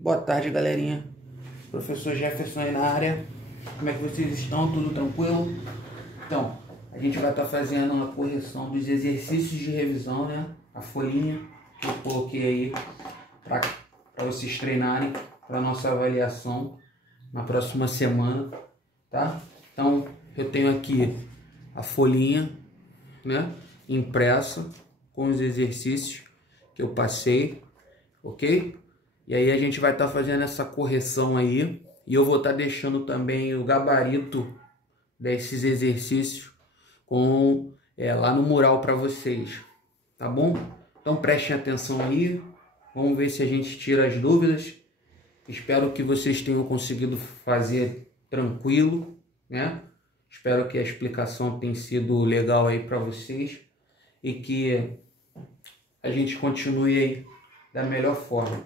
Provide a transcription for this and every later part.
Boa tarde, galerinha. Professor Jefferson aí na área. Como é que vocês estão? Tudo tranquilo? Então, a gente vai estar fazendo uma correção dos exercícios de revisão, né? A folhinha que eu coloquei aí para vocês treinarem para nossa avaliação na próxima semana, tá? Então, eu tenho aqui a folhinha, né? Impressa com os exercícios que eu passei, ok? E aí a gente vai estar fazendo essa correção aí. E eu vou estar deixando também o gabarito desses exercícios lá no mural para vocês. Tá bom? Então prestem atenção aí. Vamos ver se a gente tira as dúvidas. Espero que vocês tenham conseguido fazer tranquilo, né? Espero que a explicação tenha sido legal aí para vocês. E que a gente continue aí da melhor forma.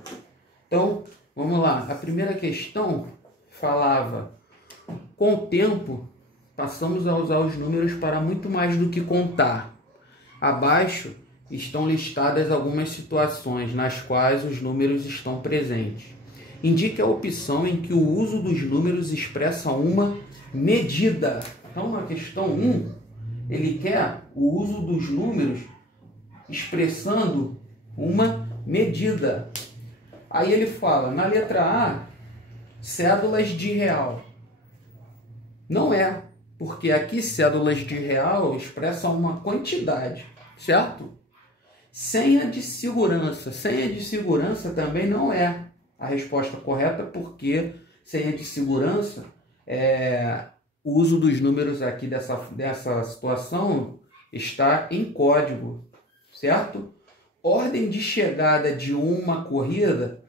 Então, vamos lá. A primeira questão falava: com o tempo, passamos a usar os números para muito mais do que contar. Abaixo estão listadas algumas situações nas quais os números estão presentes. Indique a opção em que o uso dos números expressa uma medida. Então, na questão 1, ele quer o uso dos números expressando uma medida. Aí ele fala, na letra A, cédulas de real. Não é, porque aqui cédulas de real expressam uma quantidade, certo? Senha de segurança. Senha de segurança também não é a resposta correta, porque senha de segurança, o uso dos números aqui dessa situação está em código, certo? Ordem de chegada de uma corrida,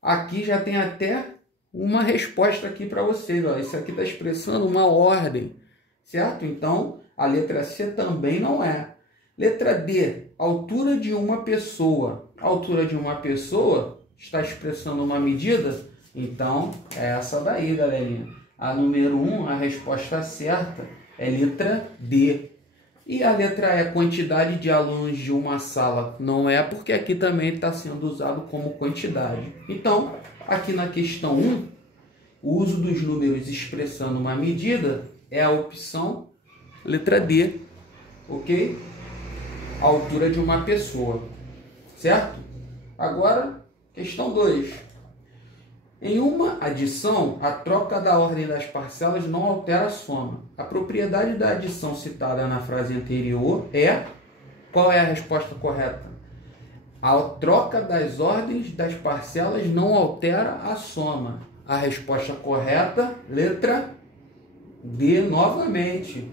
aqui já tem até uma resposta aqui para vocês. Ó. Isso aqui está expressando uma ordem, certo? Então, a letra C também não é. Letra D, altura de uma pessoa. A altura de uma pessoa está expressando uma medida? Então, é essa daí, galerinha. A número 1, a resposta certa é letra D. E a letra E, quantidade de alunos de uma sala, não é, porque aqui também está sendo usado como quantidade. Então, aqui na questão 1, o uso dos números expressando uma medida é a opção letra D, ok? A altura de uma pessoa, certo? Agora, questão 2. Em uma adição, a troca da ordem das parcelas não altera a soma. A propriedade da adição citada na frase anterior é... Qual é a resposta correta? A troca das ordens das parcelas não altera a soma. A resposta correta, letra D novamente.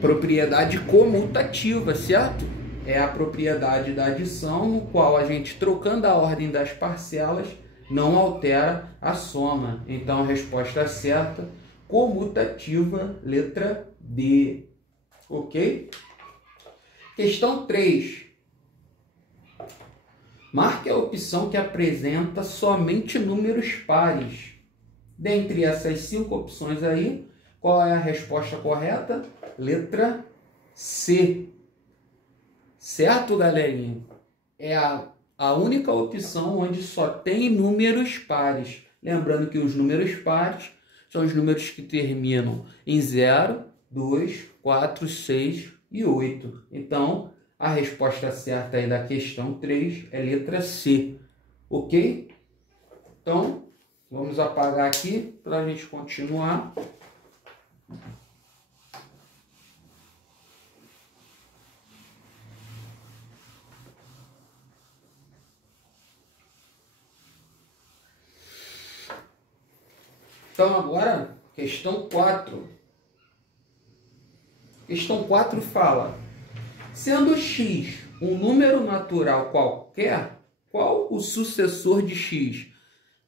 Propriedade comutativa, certo? É a propriedade da adição, no qual a gente, trocando a ordem das parcelas, não altera a soma. Então, a resposta certa, comutativa, letra D. Ok? Questão 3. Marque a opção que apresenta somente números pares. Dentre essas 5 opções aí, qual é a resposta correta? Letra C. Certo, galerinha? É a única opção onde só tem números pares. Lembrando que os números pares são os números que terminam em 0, 2, 4, 6 e 8. Então, a resposta certa aí da questão 3 é letra C. Ok? Então, vamos apagar aqui para a gente continuar. Então, agora, questão 4. Questão 4 fala: sendo x um número natural qualquer, qual o sucessor de x?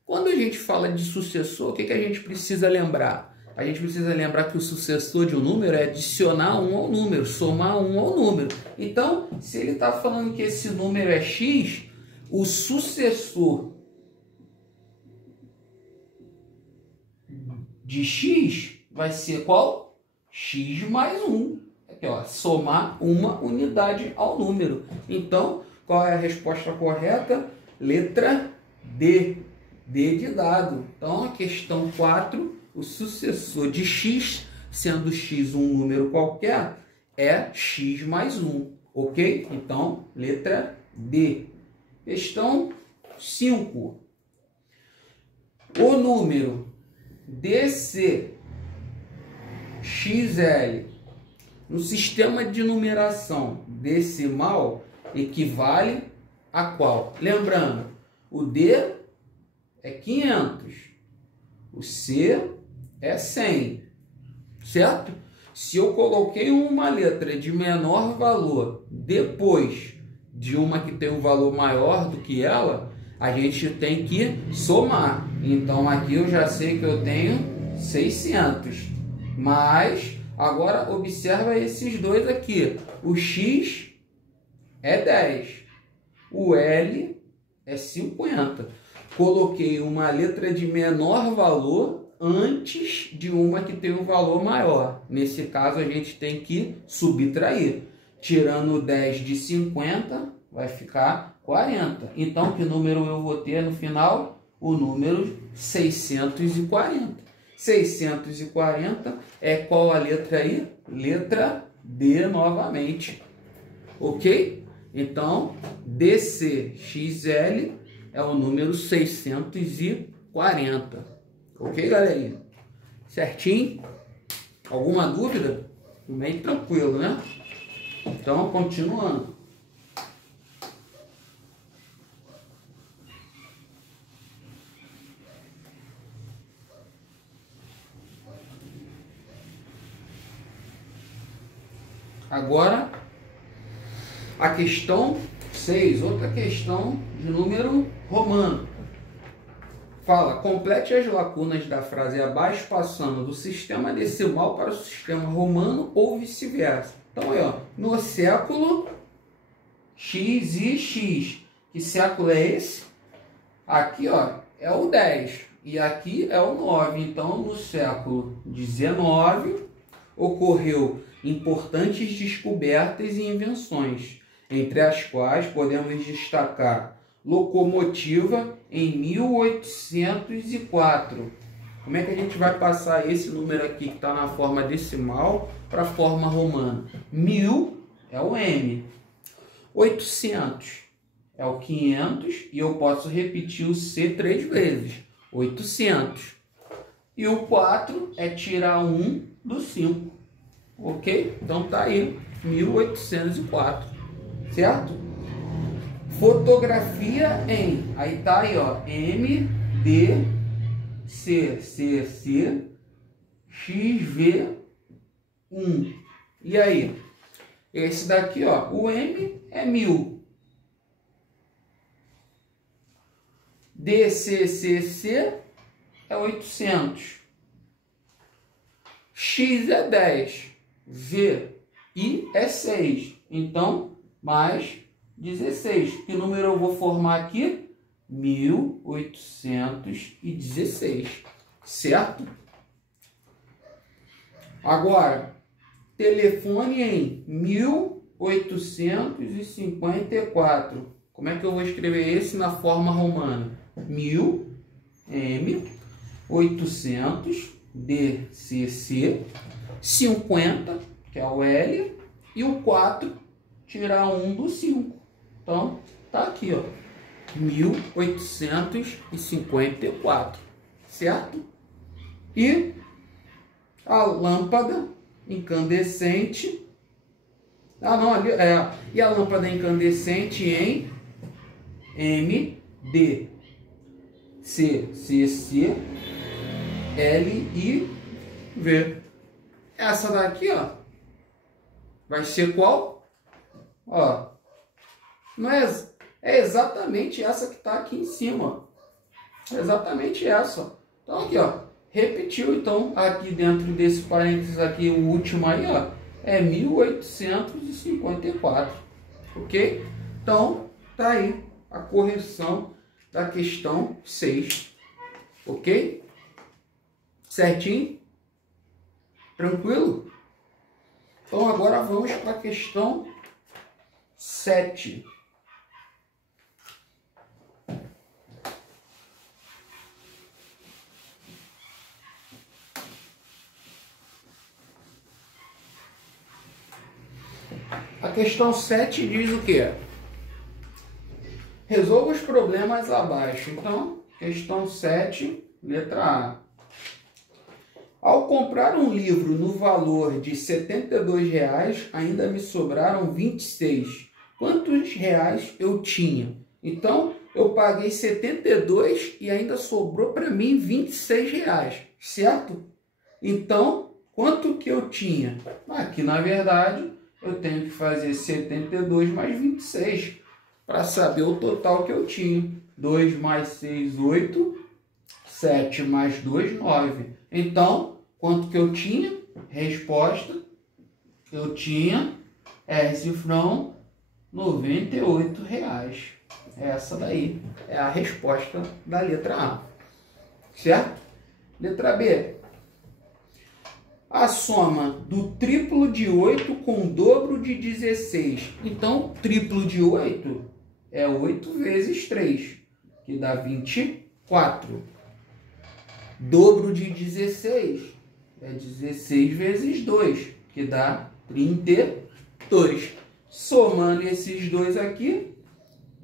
Quando a gente fala de sucessor, o que a gente precisa lembrar? A gente precisa lembrar que o sucessor de um número é adicionar um ao número, somar um ao número. Então, se ele está falando que esse número é x, o sucessor de x vai ser qual? X mais 1. Aqui, ó, somar uma unidade ao número. Então, qual é a resposta correta? Letra D. D de dado. Então, a questão 4, o sucessor de x, sendo x um número qualquer, é x mais 1, ok? Então, letra D. Questão 5. O número DC XL no sistema de numeração decimal equivale a qual? Lembrando, o D é 500, o C é 100, certo? Se eu coloquei uma letra de menor valor depois de uma que tem um valor maior do que ela, a gente tem que somar. Então aqui eu já sei que eu tenho 600, mas agora observa esses dois aqui. O X é 10, o L é 50. Coloquei uma letra de menor valor antes de uma que tem um valor maior. Nesse caso, a gente tem que subtrair. Tirando 10 de 50, vai ficar 40. Então, que número eu vou ter no final? O número 640. 640 é qual a letra aí? Letra D novamente. Ok? Então, DCXL é o número 640. Ok, galerinha? Certinho? Alguma dúvida? Meio tranquilo, né? Então, continuando. Agora, a questão 6, outra questão de número romano. Fala, complete as lacunas da frase abaixo, passando do sistema decimal para o sistema romano ou vice-versa. Então, aí, ó, no século X e X. Que século é esse? Aqui, ó, é o 10 e aqui é o 9. Então, no século XIX, ocorreu importantes descobertas e invenções, entre as quais podemos destacar locomotiva em 1804. Como é que a gente vai passar esse número aqui que está na forma decimal para a forma romana? 1000 é o M, 800 é o 500 e eu posso repetir o C 3 vezes, 800. E o 4 é tirar 1 do 5, ok? Então tá aí, 1804, certo? Fotografia em, aí tá aí, ó, M, D, C, C, C, X, V, 1. E aí? Esse daqui, ó, o M é 1000. D, C, C, C é 800. X é 10. V, I é 6. Então, mais 16. Que número eu vou formar aqui? 1816. Certo? Agora, telefone em 1854. Como é que eu vou escrever esse na forma romana? 1000, M, 800, D, C, C, 50, que é o L, e o 4, tirar 1 do 5. Então, tá aqui, ó, 1854, certo? E a lâmpada incandescente, e a lâmpada incandescente em M, D, C, C, C, L, I, V. Essa daqui, ó, vai ser qual? Ó, não é exatamente essa que está aqui em cima. É exatamente essa. Então aqui, ó, repetiu. Então aqui dentro desse parênteses aqui, o último aí, ó, é 1854. Ok? Então tá aí a correção da questão 6. Ok? Certinho? Tranquilo? Então agora vamos para a questão 7. questão 7 diz o quê? Resolva os problemas abaixo. Então, questão 7, letra A. Ao comprar um livro no valor de R$ 72,00, ainda me sobraram 26. Quantos reais eu tinha? Então, eu paguei 72 e ainda sobrou para mim R$ 26,00, certo? Então, quanto que eu tinha? Aqui, na verdade, eu tenho que fazer 72 mais 26 para saber o total que eu tinha. 2 mais 6, 8. 7 mais 2, 9. Então, quanto que eu tinha? Resposta, eu tinha cifrão R$ 98,00. Essa daí é a resposta da letra A. Certo? Letra B. A soma do triplo de 8 com o dobro de 16. Então, triplo de 8 é 8 vezes 3, que dá 24. Dobro de 16 é 16 vezes 2, que dá 32. Somando esses dois aqui,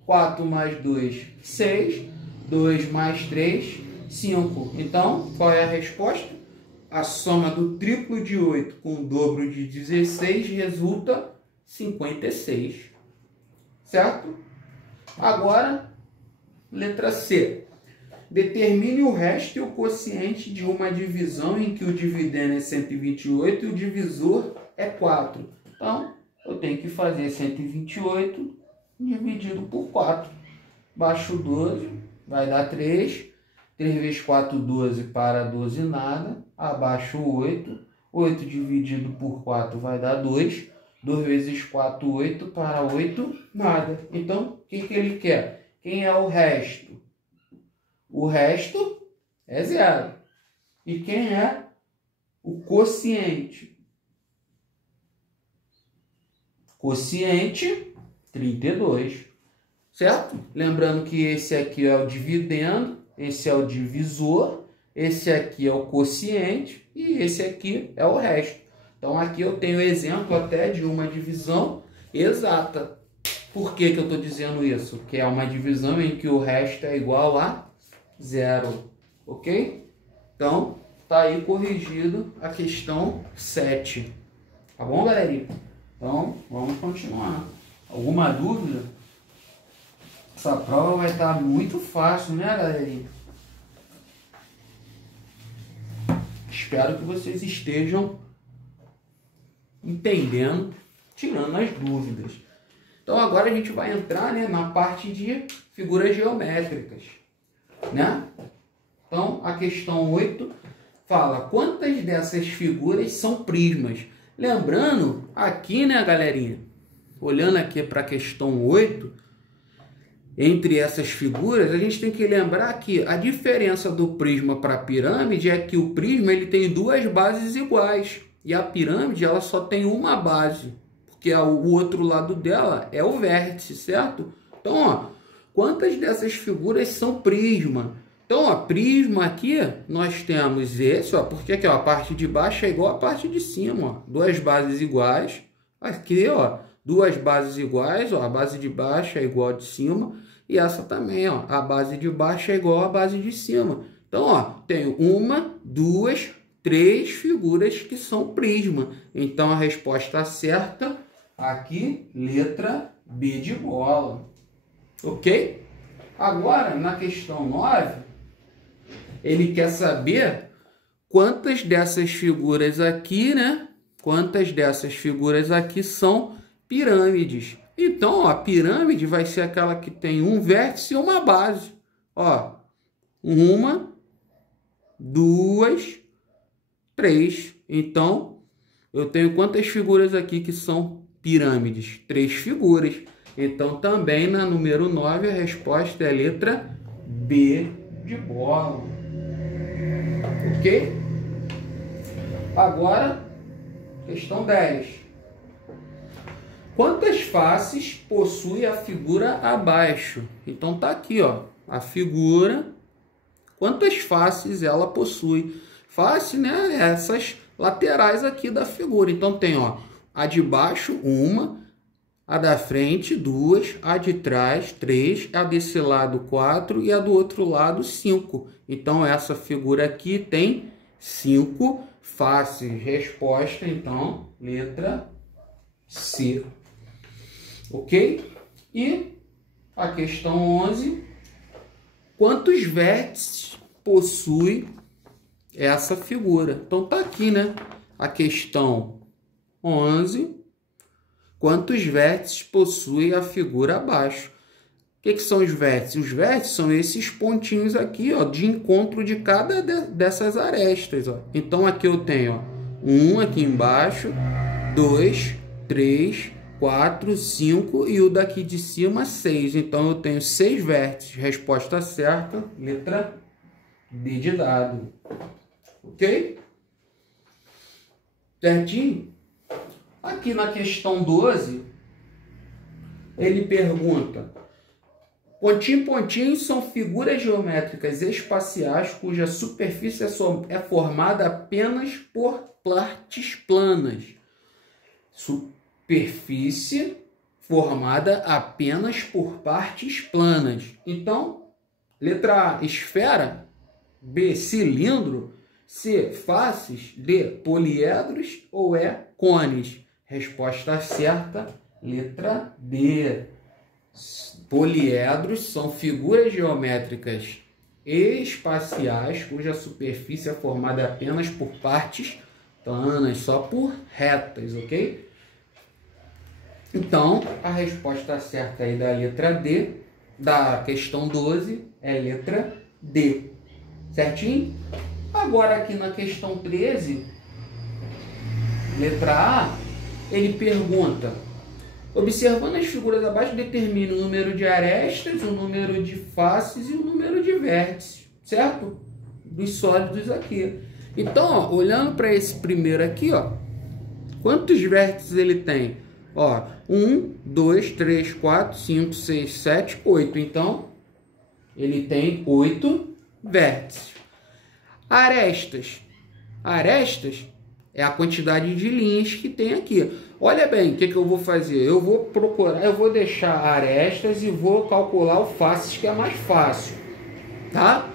4 mais 2, 6. 2 mais 3, 5. Então, qual é a resposta? A soma do triplo de 8 com o dobro de 16 resulta 56. Certo? Agora, letra C. Determine o resto e o quociente de uma divisão em que o dividendo é 128 e o divisor é 4. Então, eu tenho que fazer 128 dividido por 4. Baixo 12, vai dar 3. 3 vezes 4, 12, para 12 nada. Abaixo 8. 8 dividido por 4 vai dar 2. 2 vezes 4, 8, para 8, nada. Então, o que ele quer? Quem é o resto? O resto é 0. E quem é o quociente? Quociente, 32. Certo? Lembrando que esse aqui é o dividendo, esse é o divisor, esse aqui é o quociente e esse aqui é o resto. Então, aqui eu tenho exemplo até de uma divisão exata. Por que eu estou dizendo isso? Que é uma divisão em que o resto é igual a 0. Ok? Então, tá aí corrigido a questão 7. Tá bom, galerinha? Então, vamos continuar. Alguma dúvida? Essa prova vai estar muito fácil, né, galerinha? Espero que vocês estejam entendendo, tirando as dúvidas. Então, agora a gente vai entrar, né, na parte de figuras geométricas, né? Então, a questão 8 fala quantas dessas figuras são prismas. Lembrando, aqui, né, galerinha, olhando aqui para a questão 8, entre essas figuras, a gente tem que lembrar que a diferença do prisma para a pirâmide é que o prisma ele tem duas bases iguais e a pirâmide ela só tem uma base, porque o outro lado dela é o vértice, certo? Então, ó, quantas dessas figuras são prisma? Então, ó, prisma aqui, nós temos esse, ó, porque aqui, ó, a parte de baixo é igual à parte de cima, ó, duas bases iguais. Aqui, ó, duas bases iguais, ó, a base de baixo é igual a de cima, e essa também, ó, a base de baixo é igual à base de cima. Então, ó, tenho uma, duas, três figuras que são prisma. Então, a resposta certa aqui, letra B de bola. Ok? Agora, na questão 9, ele quer saber quantas dessas figuras aqui, né? Quantas dessas figuras aqui são pirâmides. Então, ó, a pirâmide vai ser aquela que tem um vértice e uma base. Ó, uma, duas, três. Então, eu tenho quantas figuras aqui que são pirâmides? 3 figuras. Então, também na número 9, a resposta é a letra B de bola. Ok? Agora, questão 10. Quantas faces possui a figura abaixo? Então tá aqui, ó, a figura. Quantas faces ela possui? Face, né? Essas laterais aqui da figura. Então tem, ó, a de baixo, uma, A da frente, 2. A de trás, 3. A desse lado, 4. E a do outro lado, 5. Então, essa figura aqui tem 5 faces. Resposta, então, letra C. Ok? E a questão 11. Quantos vértices possui essa figura? Então, tá aqui, né? A questão 11. Quantos vértices possui a figura abaixo? O que são os vértices? Os vértices são esses pontinhos aqui, ó, de encontro de cada dessas arestas, ó. Então, aqui eu tenho, ó, 1 aqui embaixo, 2, 3, 4, 5 e o daqui de cima, 6. Então, eu tenho 6 vértices. Resposta certa, letra D de dado. Ok? Certinho? Aqui na questão 12, ele pergunta: pontinho, pontinho são figuras geométricas espaciais cuja superfície é formada apenas por partes planas. Superfície formada apenas por partes planas. Então, letra A, esfera. B, cilindro. C, faces. D, poliedros. Ou E, cones. Resposta certa, letra D. Poliedros são figuras geométricas espaciais cuja superfície é formada apenas por partes planas, só por retas, ok? Então, a resposta certa aí da letra D, da questão 12, é letra D. Certinho? Agora aqui na questão 13, letra A, ele pergunta: observando as figuras abaixo, determine o número de arestas, o número de faces e o número de vértices, certo? Dos sólidos aqui. Então, ó, olhando para esse primeiro aqui, ó, quantos vértices ele tem? Ó, 1, 2, 3, 4, 5, 6, 7, 8. Então, ele tem 8 vértices. Arestas. Arestas é a quantidade de linhas que tem aqui. Olha bem, o que eu vou fazer? Eu vou procurar, eu vou deixar arestas e vou calcular o faces, que é mais fácil. Tá?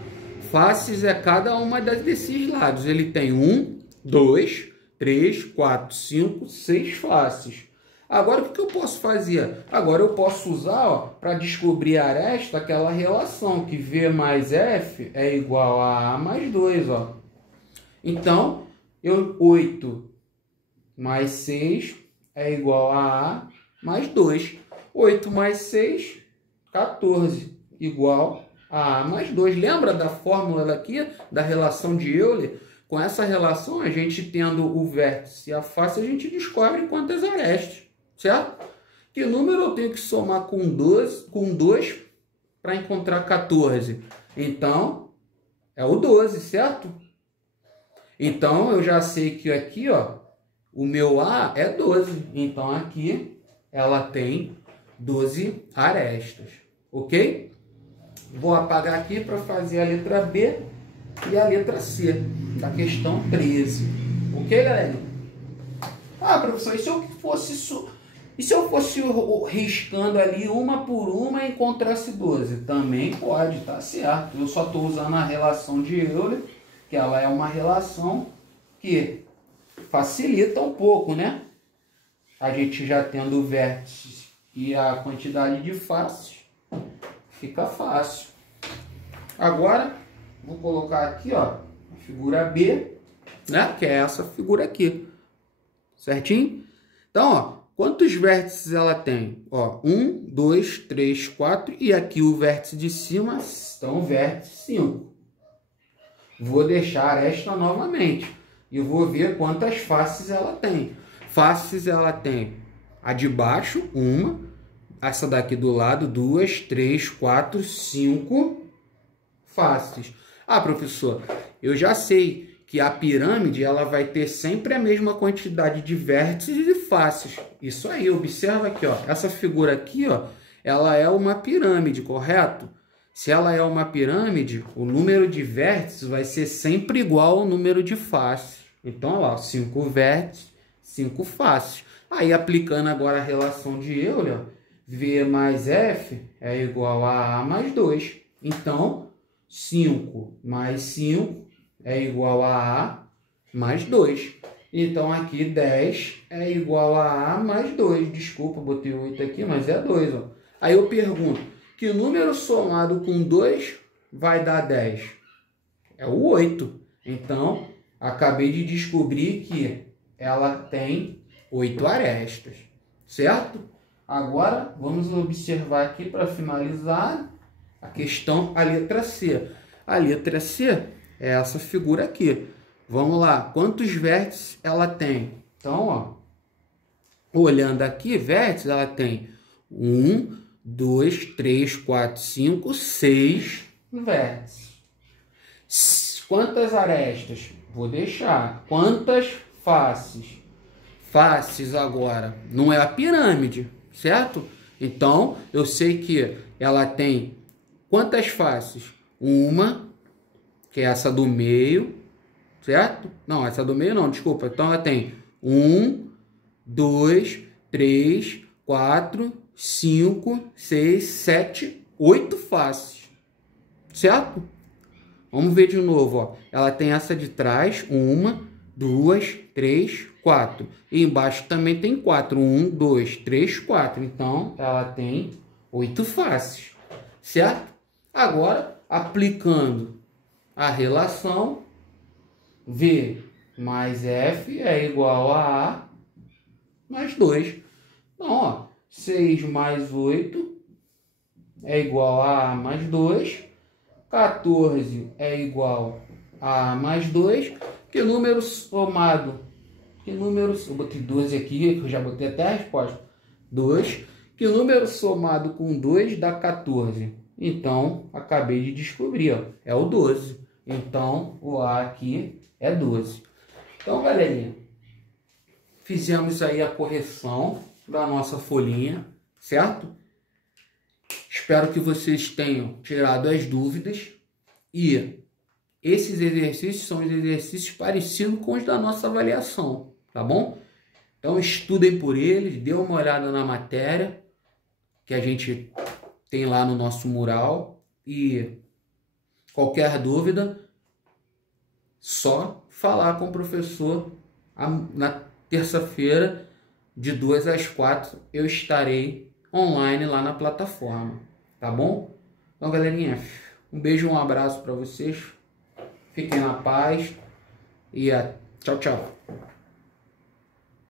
Faces é cada uma desses lados. Ele tem 1, 2, 3, 4, 5, 6 faces. Agora, o que eu posso fazer? Agora eu posso usar, para descobrir a aresta, aquela relação que V mais F é igual a A mais 2. Ó. Então, 8 mais 6 é igual a A mais 2. 8 mais 6, 14, igual a A mais 2. Lembra da fórmula daqui, da relação de Euler? Com essa relação, a gente tendo o vértice e a face, a gente descobre quantas arestas, certo? Que número eu tenho que somar com 2 para encontrar 14? Então, é o 12, certo? Então, eu já sei que aqui, ó, o meu A é 12. Então, aqui, ela tem 12 arestas. Ok? Vou apagar aqui para fazer a letra B e a letra C da questão 13. Ok, galera? Ah, professor, e se eu fosse riscando ali uma por uma e encontrasse 12? Também pode, tá certo. Eu só estou usando a relação de Euler, que ela é uma relação que facilita um pouco, né? A gente já tendo o vértice e a quantidade de faces, fica fácil. Agora, vou colocar aqui, ó, a figura B, né? Que é essa figura aqui. Certinho? Então, ó, quantos vértices ela tem? Ó, 1, 2, 3, 4 e aqui o vértice de cima, então o vértice 5. Vou deixar esta novamente e vou ver quantas faces ela tem. Faces ela tem a de baixo, uma, essa daqui do lado, 2, 3, 4, 5 faces. Ah, professor, eu já sei que a pirâmide ela vai ter sempre a mesma quantidade de vértices e de faces. Isso aí, observa aqui, ó, essa figura aqui, ó, ela é uma pirâmide, correto? Se ela é uma pirâmide, o número de vértices vai ser sempre igual ao número de faces. Então, ó, 5 vértices, 5 faces. Aí, aplicando agora a relação de Euler, V mais F é igual a A mais 2. Então, 5 mais 5 é igual a A mais 2. Então, aqui 10 é igual a A mais 2. Desculpa, botei 8 aqui, mas é 2. Ó. Aí eu pergunto, que número somado com 2 vai dar 10? É o 8. Então, acabei de descobrir que ela tem 8 arestas, certo? Agora, vamos observar aqui para finalizar a questão, a letra C. A letra C é essa figura aqui. Vamos lá, quantos vértices ela tem? Então, ó, olhando aqui, vértices, ela tem 1, 2, 3, 4, 5, 6 vértices. Quantas arestas? Vou deixar. Quantas faces? Faces agora não é a pirâmide, certo? Então, eu sei que ela tem quantas faces? Uma, que é essa do meio, certo? Não, essa do meio não, desculpa. Então, ela tem 1, 2, 3, 4, 5, 6, 7, 8 faces, certo? Vamos ver de novo, ó. Ela tem essa de trás, 1, 2, 3, 4. E embaixo também tem 4. 1, 2, 3, 4. Então, ela tem 8 faces, certo? Agora, aplicando a relação, V mais F é igual a A mais 2. Então, ó, 6 mais 8 é igual a A mais 2. 14 é igual a A mais 2. Que número somado? Que número... Eu botei 12 aqui, eu já botei até a resposta. 2. Que número somado com 2 dá 14? Então, acabei de descobrir, ó, é o 12. Então, o A aqui é 12. Então, galerinha, fizemos aí a correção da nossa folhinha, certo? Espero que vocês tenham tirado as dúvidas. E esses exercícios são os exercícios parecidos com os da nossa avaliação, tá bom? Então, estudem por eles, dê uma olhada na matéria que a gente tem lá no nosso mural. E qualquer dúvida, só falar com o professor na terça-feira, de 2 às 4, eu estarei online lá na plataforma, tá bom? Então, galerinha, um beijo, um abraço para vocês, fiquem na paz e tchau, tchau.